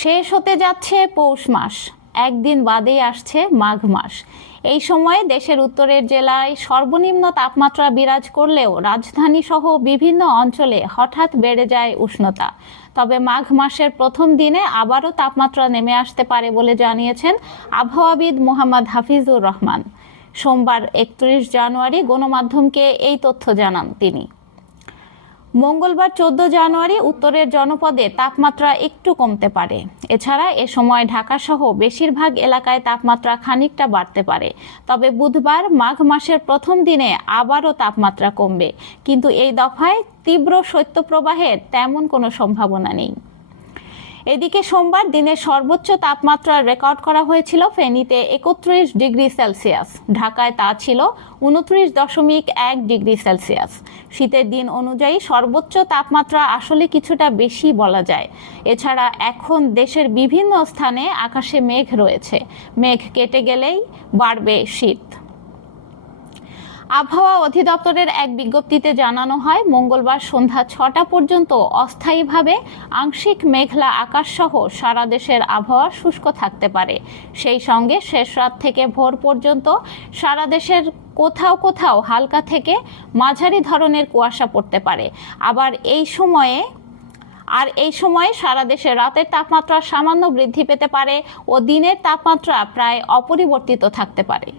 শেষ হতে যাচ্ছে পৌষ মাস, একদিন বাদেই আসছে মাঘ মাস। এই সময়ে দেশের উত্তরের জেলায় সর্বনিম্ন তাপমাত্রা বিরাজ করলেও রাজধানী সহ বিভিন্ন অঞ্চলে হঠাৎ বেড়ে যায় উষ্ণতা। তবে মাঘ মাসের প্রথম দিনে আবারও তাপমাত্রা নেমে আসতে পারে বলে জানিয়েছেন আবহাওয়াবিদ মোহাম্মদ হাফিজুর রহমান। সোমবার 31 জানুয়ারি গণমাধ্যমকে এই তথ্য জানান তিনি। মঙ্গলবার 14 জানুয়ারি উত্তরের জনপদে তাপমাত্রা একটু কমতে পারে। এছাড়া এ সময় ঢাকাসহ বেশিরভাগ এলাকায় তাপমাত্রা খানিকটা বাড়তে পারে। তবে বুধবার মাঘ মাসের প্রথম দিনে আবারও তাপমাত্রা কমবে, কিন্তু এই দফায় তীব্র শৈত্যপ্রবাহের তেমন কোনো সম্ভাবনা নেই। এদিকে সোমবার দিনের সর্বোচ্চ তাপমাত্রা রেকর্ড করা হয়েছিল ফেনীতে 31 ডিগ্রি সেলসিয়াস। ঢাকায় তা ছিল 29.1 ডিগ্রি সেলসিয়াস। শীতের দিন অনুযায়ী সর্বোচ্চ তাপমাত্রা আসলে কিছুটা বেশি বলা যায়। এছাড়া এখন দেশের বিভিন্ন স্থানে আকাশে মেঘ রয়েছে। মেঘ কেটে গেলেই বাড়বে শীত। আবহাওয়া অধিদপ্তরের এক বিজ্ঞপ্তিতে জানানো হয়, মঙ্গলবার সন্ধ্যা 6টা পর্যন্ত অস্থায়ীভাবে আংশিক মেঘলা আকাশ সহ সারা দেশের আবহাওয়া শুষ্ক থাকতে পারে। সেই সঙ্গে শেষ রাত থেকে ভোর পর্যন্ত সারা দেশের কোথাও কোথাও হালকা থেকে মাঝারি ধরনের কুয়াশা পড়তে পারে। আবার এই সময়ে সারা দেশে রাতের তাপমাত্রা সামান্য বৃদ্ধি পেতে পারে ও দিনের তাপমাত্রা প্রায় অপরিবর্তিত থাকতে পারে।